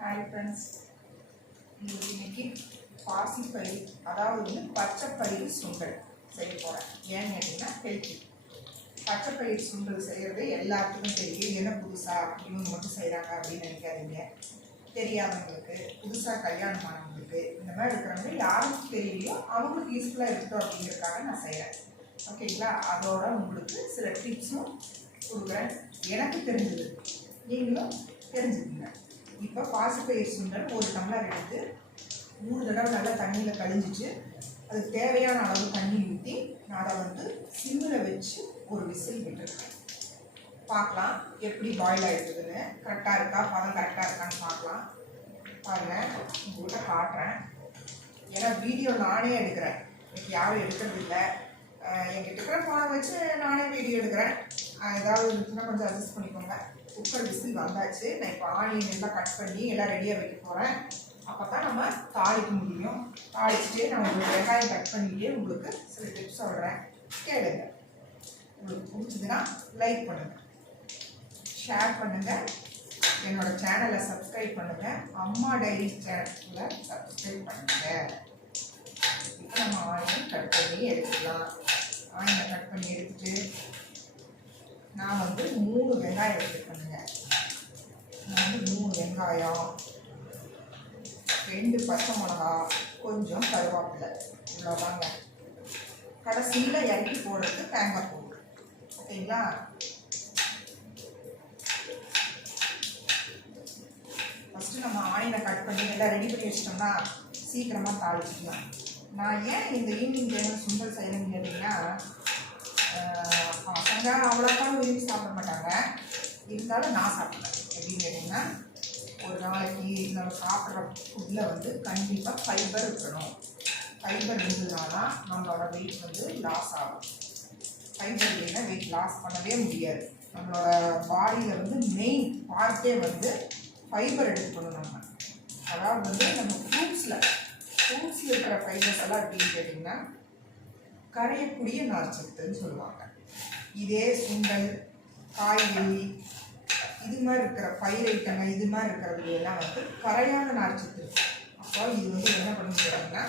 Hi friends, இன்னைக்கு பாசிப்பயிறு அதாவது பச்சைப்பயிறு சுண்டல் செய்ய போகிறேன். ஏன்னு கேட்டிங்கன்னா ஹெல்த்தி. பச்சைப்பயிறு சுண்டல் செய்கிறது எல்லாத்துக்கும் தெரியும். என்ன புதுசாக இவங்க மட்டும் செய்கிறாங்க அப்படின்னு நினைக்காதீங்க. தெரியாதவங்களுக்கு, புதுசாக கல்யாணம் ஆனவங்களுக்கு, இந்த மாதிரி இருக்கிறவங்க யாருக்கு தெரியலையோ அவங்களுக்கு யூஸ்ஃபுல்லாக இருக்கட்டும் அப்படிங்கிறதுக்காக நான் செய்கிறேன். ஓகேங்களா? அதோட உங்களுக்கு சில டிப்ஸும் கொடுக்குறேன். எனக்கு தெரிஞ்சது நீங்களும் தெரிஞ்சுக்கங்க. இப்போ பாசிப்பயிறு சுண்டல் ஒரு டம்ளர் எடுத்து 3 தடவை நல்லா தண்ணியில் கழிஞ்சிட்டு அதுக்கு தேவையான அளவு தண்ணி ஊற்றி நான் அதை சிம்மில் வச்சு ஒரு விசில் விட்டுருக்கேன். பார்க்கலாம் எப்படி பாயில் ஆகிடுதுன்னு, கரெக்டாக இருக்கா, பதம் கரெக்டாக இருக்கான்னு பார்க்கலாம். பாருங்கள், உங்கள்கிட்ட காட்டுறேன். ஏன்னா வீடியோ நானே எடுக்கிறேன், எனக்கு யாரும் எடுக்கிறது இல்லை. என்கிட்ட இருக்கிற ஃபோனை வச்சு நானே வீடியோ எடுக்கிறேன். ஏதாவது இருந்துச்சுன்னா கொஞ்சம் அட்ஜஸ்ட் பண்ணிக்கோங்க. குக்கர் விசில் வந்தாச்சு. நான் இப்போ ஆனியன் எல்லாம் கட் பண்ணி எல்லாம் ரெடியாக வைக்க போகிறேன். அப்போ தான் நம்ம தாளிக்க முடியும். தாளிச்சுட்டு நான் உங்களுக்கு வெங்காயம் கட் பண்ணிக்கிட்டே உங்களுக்கு சில டிப்ஸ் சொல்கிறேன், கேளுங்க. உங்களுக்கு பிடிச்சதுன்னா லைக் பண்ணுங்கள், ஷேர் பண்ணுங்கள், என்னோடய சேனலை சப்ஸ்கிரைப் பண்ணுங்கள். அம்மா டைரி சேனலில் சப்ஸ்கிரைப் பண்ணுங்கள். இப்போ நம்ம ஆனியன் கட் பண்ணி எடுத்துக்கலாம். ஆனியனை கட் பண்ணி எடுத்துட்டு நான் 3 வெங்காயம் எடுத்துக்கணுங்க. நான் 3 வெங்காயம், 2 பச்சை மிளகா, கொஞ்சம் கருவேப்பிலை, இவ்வளோதாங்க. கடைசியில் இறக்கி போடுறது தேங்காய் பூ. ஓகேங்களா? ஃபஸ்ட்டு நம்ம ஆனியனை கட் பண்ணி எல்லாம் ரெடி பண்ணி வச்சிட்டோம்னா சீக்கிரமாக தாளிச்சிக்கலாம். நான் ஏன் இந்த ஈவினிங் டைமில் சுண்டல் செய்யணும்னு கேட்டிங்கன்னா, பசங்க அவ்வளோக்கான விரும்பி சாப்பிட மாட்டாங்க. இருந்தாலும் நான் சாப்பிடுவேன். எப்படின்னு கேட்டிங்கன்னா, ஒரு நாளைக்கு நம்ம சாப்பிட்ற ஃபுட்டில் கண்டிப்பாக ஃபைபர் இருக்கணும். ஃபைபர் இருந்ததுனால தான் நம்மளோட வெயிட் லாஸ் ஆகும். ஃபைபர் இல்லைன்னா வெயிட் லாஸ் பண்ணவே முடியாது. நம்மளோட பாடியில் மெயின் பார்ட்டே ஃபைபர் எடுத்துக்கணும். நம்ம அதாவது நம்ம ஃப்ரூட்ஸில் இருக்கிற ஃபைபர்ஸ் எல்லாம் எப்படின்னு கேட்டிங்கன்னா கரையக்கூடிய நார்ச்சத்துன்னு சொல்லுவாங்க. இதே சுண்டல், காய்கறி, இது மாதிரி இருக்கிற பயிர் ஐட்டங்கள், இது மாதிரி இருக்கிறது எல்லாம் கரையான நார்ச்சத்து இருக்கு. அப்போ இது என்ன பண்ணி கேட்டிங்கன்னா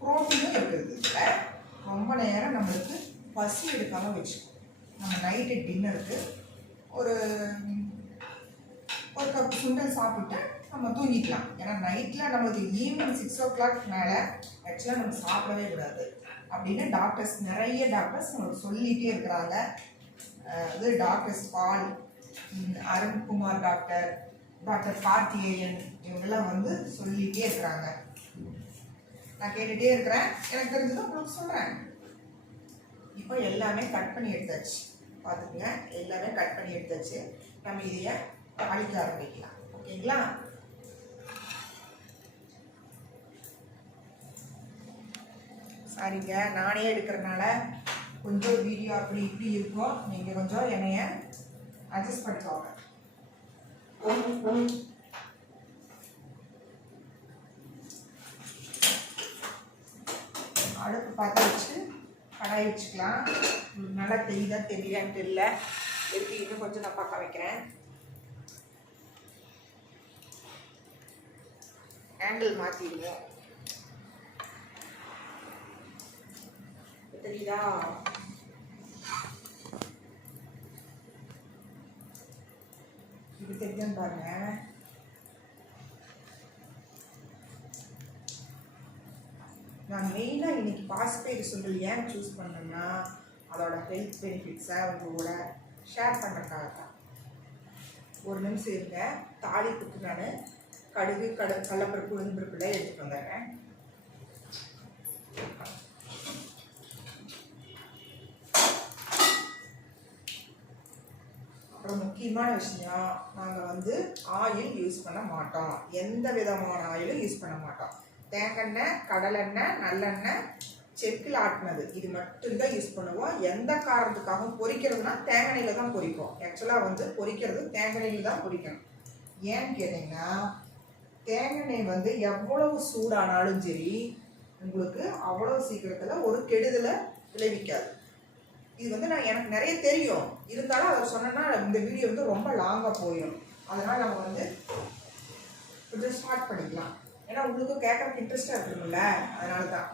ப்ரோட்டீனும் இருக்குது. இதில் ரொம்ப நேரம் நம்மளுக்கு பசி எடுக்காமல் வச்சுக்கணும். நம்ம நைட்டு டின்னருக்கு ஒரு கப் சுண்டல் சாப்பிட்டு நம்ம தூங்கிக்கலாம். ஏன்னா நைட்டில் நம்மளுக்கு ஈவினிங் 6 o'clock மேலே ஆக்சுவலாக நம்ம சாப்பிடவே கூடாது அப்படின்னு நிறைய டாக்டர்ஸ் நம்மளுக்கு சொல்லிகிட்டே இருக்கிறாங்க. அது டாக்டர்ஸ் பால், அருண்குமார் டாக்டர், டாக்டர் கார்த்திகேயன், இவங்கெல்லாம் சொல்லிகிட்டே இருக்கிறாங்க. நான் கேட்டுகிட்டே இருக்கிறேன். எனக்கு தெரிஞ்சதும் உங்களுக்கு சொல்கிறேன். இப்போ எல்லாமே கட் பண்ணி எடுத்தாச்சு. பார்த்துக்குங்க, எல்லாமே கட் பண்ணி எடுத்தாச்சு. நம்ம இதையை தாளிக்க ஆரம்பிக்கலாம். ஓகேங்களா? சாரிங்க, நானே எடுக்கிறதுனால கொஞ்சம் வீடியோ அப்படி இப்படி இருக்கும். நீங்கள் கொஞ்சம் என்னைய அட்ஜஸ்ட் பண்ணிக்கோங்க. அடுப்பு பற்ற வச்சு கடாய் வச்சுக்கலாம். நல்லா தெரியுதா தெரியலான்னு தெரியல. எடுத்து இன்னும் கொஞ்சம் நான் பக்கம் வைக்கிறேன். ஹேண்டில் மாற்றிடுவோம். தெரியுதா? இது தெரியுதுன்னு பாருங்க. நான் மெயினாக இன்னைக்கு பாசிப்பயிறு சுண்டல் ஏன் சூஸ் பண்ணேன்னா அதோட ஹெல்த் பெனிஃபிட்ஸை உங்களோட ஷேர் பண்ணுறதுக்காக தான். ஒரு நிமிஷம் இருங்க. தாளிப்புக்கு நான் கடுகு, கடலைப்பருப்பு, உளுந்தம்பருப்புலாம் எடுத்துகிட்டு வந்துடுறேன். அப்புறம் முக்கியமான விஷயம், நாங்கள் ஆயில் யூஸ் பண்ண மாட்டோம். எந்த விதமான ஆயிலும் யூஸ் பண்ண மாட்டோம். தேங்காய், கடலெண்ணெய், நல்லெண்ணெய், செக்கில் ஆட்டினது, இது மட்டும்தான் யூஸ் பண்ணுவோம். எந்த காரணத்துக்காகவும் பொரிக்கிறதுனா தேங்காய் எண்ணெயில் தான் பொரிப்போம். ஆக்சுவலாக பொரிக்கிறது தேங்காய் எண்ணெயில் தான் பொரிக்கணும். ஏன்னு கேட்டிங்கன்னா தேங்காய் எண்ணெய் எவ்வளவு சூடானாலும் சரி உங்களுக்கு அவ்வளோ சீக்கிரத்தில் ஒரு கெடுதலை விளைவிக்காது. இது நான் எனக்கு நிறைய தெரியும். இருந்தாலும் அதை சொன்னேன்னா இந்த வீடியோ ரொம்ப லாங்காக போயிடும். அதனால் நம்ம கொஞ்சம் ஸ்டார்ட் பண்ணிக்கலாம். ஏன்னா உங்களுக்கு கேட்கறதுக்கு இன்ட்ரெஸ்டாக இருக்கணும்ல, அதனால தான்.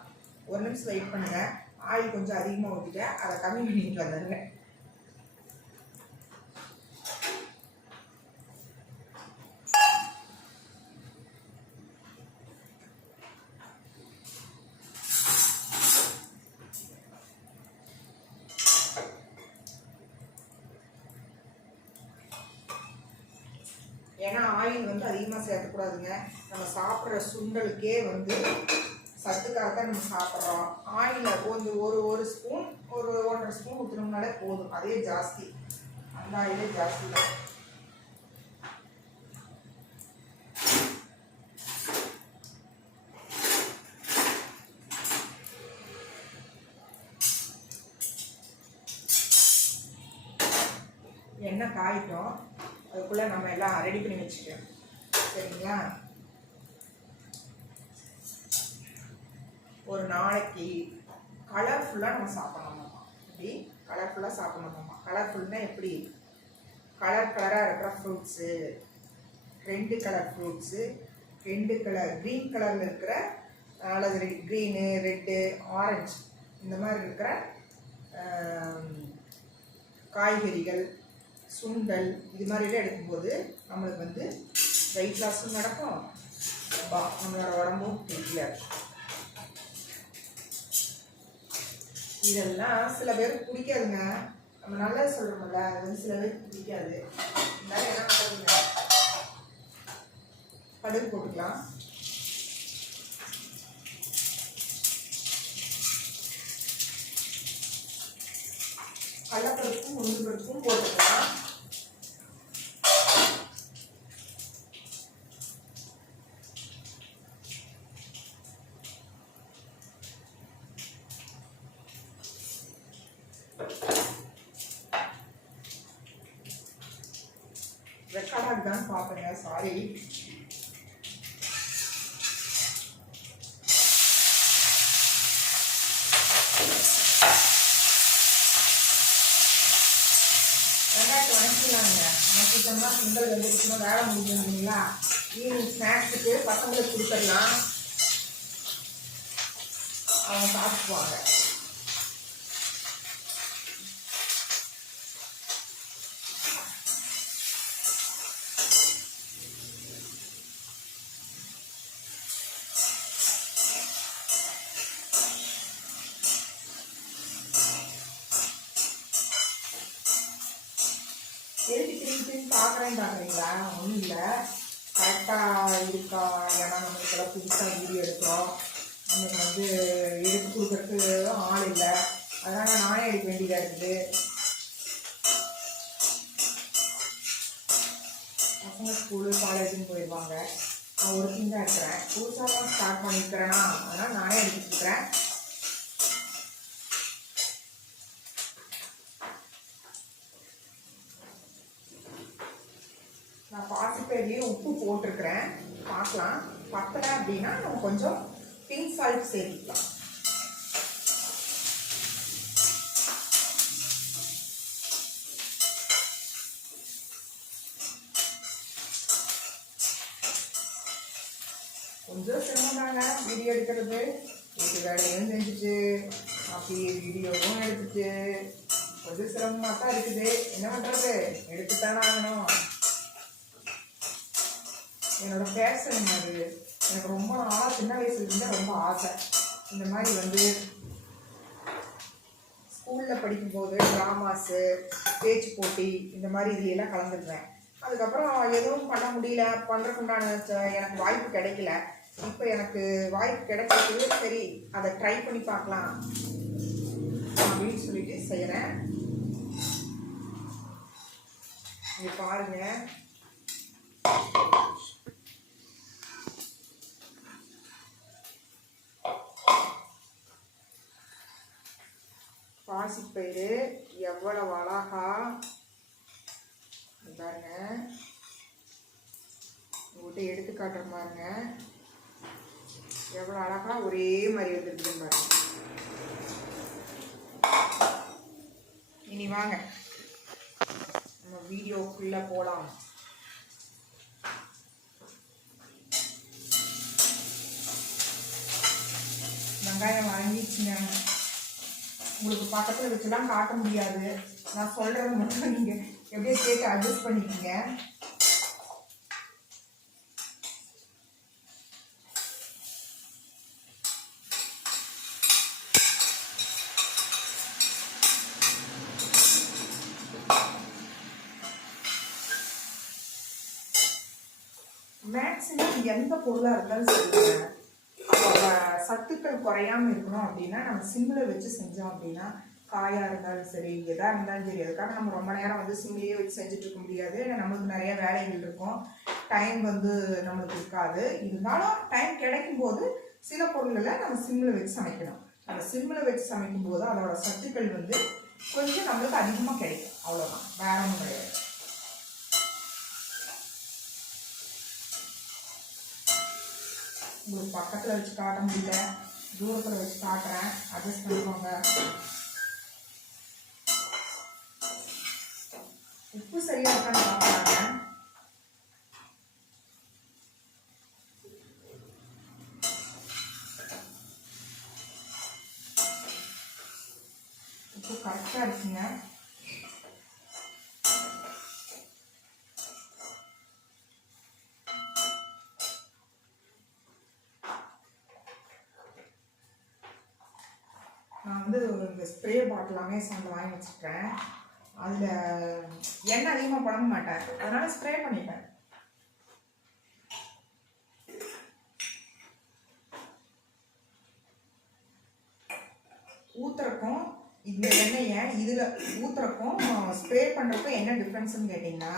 ஒரு நிமிஷம் வெயிட் பண்ணுங்கள். ஆயில் கொஞ்சம் அதிகமாக ஊற்றிட்டேன், அதை கம்மி பண்ணிட்டு வந்துடுறேன். ஏன்னா ஆயில் வந்து அதிகமாக சேர்க்கக்கூடாதுங்க. நம்ம சாப்பிட்ற சுண்டலுக்கே வந்து சத்துக்காக தான் நம்ம சாப்பிட்றோம். ஆயிலில் கொஞ்சம் ஒரு ஸ்பூன், ஒரு 1.5 ஸ்பூன் ஊற்றினோம்னாலே போதும். அதே ஜாஸ்தி, அந்த ஆயிலே ஜாஸ்தி தான். எண்ணெய் காயிட்டோம், அதுக்குள்ளே நம்ம எல்லாம் ரெடி பண்ணி வச்சுக்கோம். சரிங்களா? ஒரு நாளைக்கு கலர்ஃபுல்லாக நம்ம சாப்பிடணுமாம்மா. இப்படி கலர்ஃபுல்லாக சாப்பிடணுமாம்மா. கலர்ஃபுல்னால் எப்படி? கலர் கலராக இருக்கிற fruits, 2 colour fruits, 2 colour green கலரில் இருக்கிற, அல்லது க்ரீனு, ரெட்டு, ஆரஞ்சு இந்த மாதிரி இருக்கிற காய்கறிகள், சுண்டல் இது மாதிரிலாம் எடுக்கும்போது நம்மளுக்கு வந்து வெயிட் லாஸும் நடக்கும், நம்மளோட உடம்பும் ஹெல்த்தியாக இருக்கும். இதெல்லாம் சில பேருக்கு பிடிக்காதுங்க. நம்ம நல்லா சொல்கிறோம்ல, அது வந்து சில பேருக்கு பிடிக்காது. இருந்தாலும் என்ன பண்ணுறதுங்க, கடுகு போட்டுக்கலாம். கடலைப்பருப்பும் உளுந்து பருப்பும் போட்டுக்கலாம். ரெக்கார்டாக தான் பார்ப்பேங்க, சாரி. வெங்காயத்தை வணக்கிக்கலாங்க. வணக்கிட்டோம்னா சுண்டல் வந்துருச்சுன்னா வேலை முடிஞ்சுங்களா. ஈவினிங் ஸ்நாக்ஸுக்கு பசங்களுக்கு கொடுத்துடலாம், அவங்க சாப்பிடுவாங்க. எதுக்கு திருப்பி பார்க்குறேன்னு பார்க்குறீங்களா? ஒன்றும் இல்லை, கரெக்டாக இருக்கா. ஏன்னா நம்மளுக்கெல்லாம் புதுசாக வீடியோ எடுக்கிறோம், நமக்கு வந்து எடுத்து கொடுக்குறதுக்கு ஆள் இல்லை, அதனால் நானே எடுக்க வேண்டியதாக இருக்குது. பசங்க ஸ்கூலு காலேஜுன்னு போயிடுவாங்க, நான் ஒர்க்கிங் தான் இருக்கிறேன். புதுசாக தான் ஸ்டார்ட் பண்ணியிருக்கிறேன்னா அதனால் நானே எடுத்துக்கிறேன். நான் பாசிப்பயிர்லேயே உப்பு போட்டிருக்கிறேன், பார்க்கலாம். பத்தலை அப்படின்னா நம்ம கொஞ்சம் பிங்க் சால்ட் சேர்த்துக்கலாம். கொஞ்சம் சிரமம்தாங்க வீடியோ எடுக்கிறது. வீட்டு வேலையும் செஞ்சுட்டு அப்படியே வீடியோவும் எடுத்துட்டு கொஞ்சம் சிரமமாக தான் இருக்குது. என்ன பண்ணுறது, எடுத்துத்தானே ஆகணும். என்னோட பேஷன் அது. எனக்கு ரொம்ப நாளாக சின்ன வயசுலேருந்தே ரொம்ப ஆசை. இந்த மாதிரி வந்து ஸ்கூலில் படிக்கும்போது ட்ராமாஸு, பேச்சு போட்டி இந்த மாதிரி இதுலாம் கலந்துருவேன். அதுக்கப்புறம் எதுவும் பண்ண முடியல, பண்ணுறதுக்குண்டான எனக்கு வாய்ப்பு கிடைக்கல. இப்போ எனக்கு வாய்ப்பு கிடைக்கிறது, சரி அதை ட்ரை பண்ணி பார்க்கலாம் அப்படின்னு சொல்லிட்டு செய்கிறேன். இங்கே பாருங்கள், பாசிப்பயிறு எவ்வளவு அழகா பாருங்க, உங்கள்கிட்ட எடுத்து காட்டுற பாருங்க, எவ்வளோ அழகா ஒரே மாதிரி வந்துருக்குன்னு பாருங்க. இனி வாங்க நம்ம வீடியோக்குள்ளே போகலாம். வெங்காயம் வதங்கிடுச்சுங்க. உங்களுக்கு பக்கத்தில் வச்சுலாம் காட்ட முடியாது. நான் சொல்கிறது மட்டும் நீங்கள் எப்படியே கேட்டு அட்ஜஸ்ட் பண்ணிக்கோங்க. மேக்ஸிமம் எந்த பொருளாக இருந்தாலும் சரிங்க, சத்துக்கள் குறையாமல் இருக்கணும் அப்படின்னா நம்ம சிம்மில் வச்சு செஞ்சோம் அப்படின்னா, காயாக இருந்தாலும் சரி எதாக இருந்தாலும் சரி, அதுக்காக நம்ம ரொம்ப நேரம் வந்து சிம்மிலேயே வச்சு செஞ்சுட்டு இருக்க முடியாது. நம்மளுக்கு நிறைய வேலைகள் இருக்கும், டைம் வந்து நம்மளுக்கு இருக்காது. இருந்தாலும் டைம் கிடைக்கும் போது சில பொருள்களை நம்ம சிம்மில் வச்சு சமைக்கணும். நம்ம சிம்மில் வச்சு சமைக்கும் போது அதோட சத்துக்கள் வந்து கொஞ்சம் நம்மளுக்கு அதிகமாக கிடைக்கும். அவ்வளோதான், வேற ஒன்றும் கிடையாது. உங்களுக்கு பக்கத்தில் வச்சு காட்ட முடியல, தூரத்தில் வச்சு காட்டுறேன், அட்ஜஸ்ட் பண்ணிக்கோங்க. உப்பு சரியாக இருக்கான்னு பார்க்குறாங்க. உப்பு கரெக்டாக இருக்குங்க. நான் வந்து இந்த ஸ்ப்ரே பாட்டில் அமேசானில் வாங்கி வச்சுருக்கேன். அதில் எண்ணெய் அதிகமாக பண்ண மாட்டேன், அதனால் ஸ்ப்ரே பண்ணிப்பேன். ஊற்றுறக்கும் இந்த எண்ணெயை இதில் ஊற்றுறக்கும் ஸ்ப்ரே பண்ணுறக்கும் என்ன டிஃப்ரென்ஸ்ன்னு கேட்டிங்கன்னா,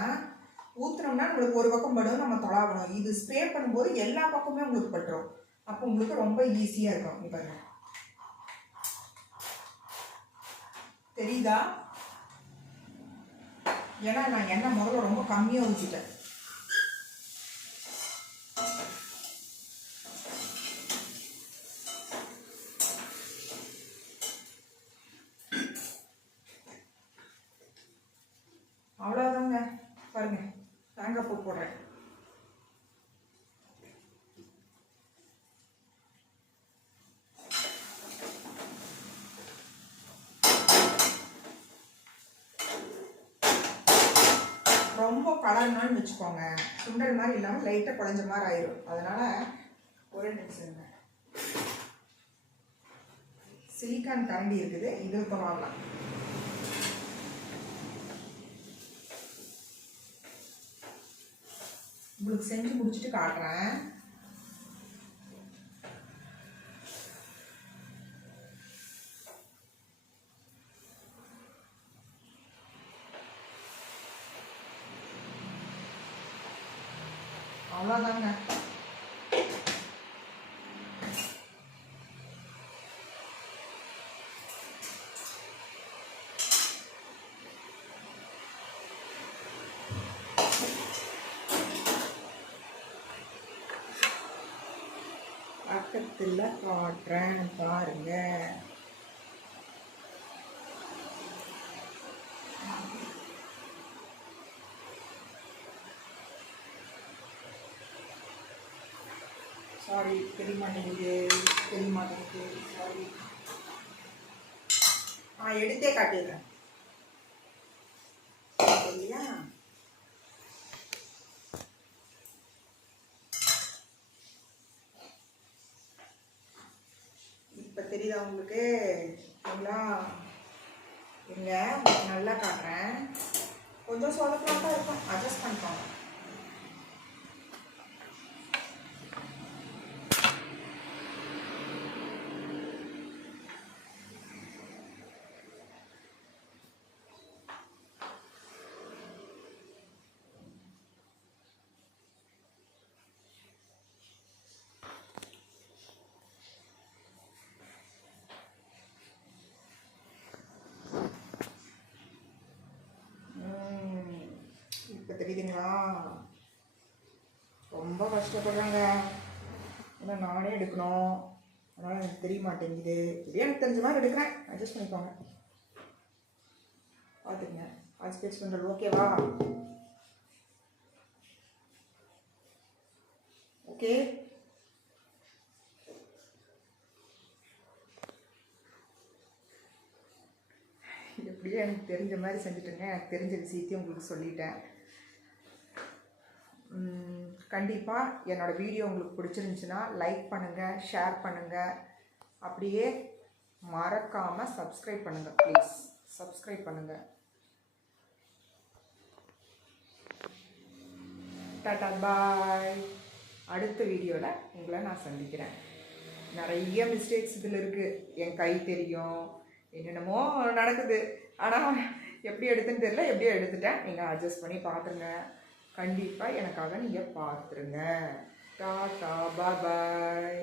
ஊற்றுனோம்னா நம்மளுக்கு ஒரு பக்கம் படும், நம்ம தொலாகணும். இது ஸ்ப்ரே பண்ணும்போது எல்லா பக்கமே உங்களுக்கு பட்டுரும். அப்போ உங்களுக்கு ரொம்ப ஈஸியாக இருக்கும். இப்போ தெரியுதா? ஏன்னா நான் எண்ணெய் முதல்ல ரொம்ப கம்மியாக ஊற்றிட்டேன். அவ்வளோதாங்க. பாருங்க, தேங்காய் பூ போடுறேன். ரொம்ப கலர்னாலும் வச்சுக்கோங்க, சுண்டல் மாதிரி இல்லாமல் லைட்டாக குழஞ்ச மாதிரி ஆயிடும். அதனால் ஒரே நிமிஷம் சிலிக்கான் கரண்டி இருக்குது, இது இப்போ வாங்கலாம். உங்களுக்கு செஞ்சு முடிச்சுட்டு காட்டுறேன். அவ்வளோதாங்க. பக்கத்தில் காட்டுறேன் பாருங்க. சாரி, தெரிய மாட்டேங்குது. சாரி, எடுத்தே காட்டிடுறேன் இல்லையா? இப்போ தெரியுதா உங்களுக்கு? சரிங்களா? இங்க நல்லா காட்டுறேன். கொஞ்சம் சொதப்பலாம் தான் இருக்கும், அட்ஜஸ்ட் பண்ணிக்கோங்க. இப்போ தெரியுதுங்களா? ரொம்ப கஷ்டப்படுறாங்க, ஏன்னா நானே எடுக்கணும், அதனால் எனக்கு தெரிய மாட்டேங்குது. இதே எனக்கு தெரிஞ்ச மாதிரி எடுக்கிறேன், அட்ஜஸ்ட் பண்ணிக்கோங்க. பார்த்துக்குங்க. அது ஸ்பேஸ் பண்ணுறது ஓகேவா? ஓகே. ஏதோ எனக்கு தெரிஞ்ச மாதிரி செஞ்சுட்டுங்க. எனக்கு தெரிஞ்ச விஷயத்தையும் உங்களுக்கு சொல்லிட்டேன். கண்டிப்பாக என்னோடய வீடியோ உங்களுக்கு பிடிச்சிருந்துச்சுன்னா லைக் பண்ணுங்கள், ஷேர் பண்ணுங்கள். அப்படியே மறக்காமல் சப்ஸ்கிரைப் பண்ணுங்கள். ப்ளீஸ் சப்ஸ்கிரைப் பண்ணுங்கள். டாடா பாய். அடுத்த வீடியோவில் உங்களை நான் சந்திக்கிறேன். நிறைய மிஸ்டேக்ஸ் இதில் இருக்குது. என் கை தெரியும், என்னென்னமோ நடக்குது. ஆனால் எப்படி எடுத்துன்னு தெரியல, எப்படியோ எடுத்துட்டேன். நீங்கள் அட்ஜஸ்ட் பண்ணி பார்த்துருங்க. கண்டிப்பாக எனக்காக நீங்கள் பார்த்துருங்க. டாடா பாய்.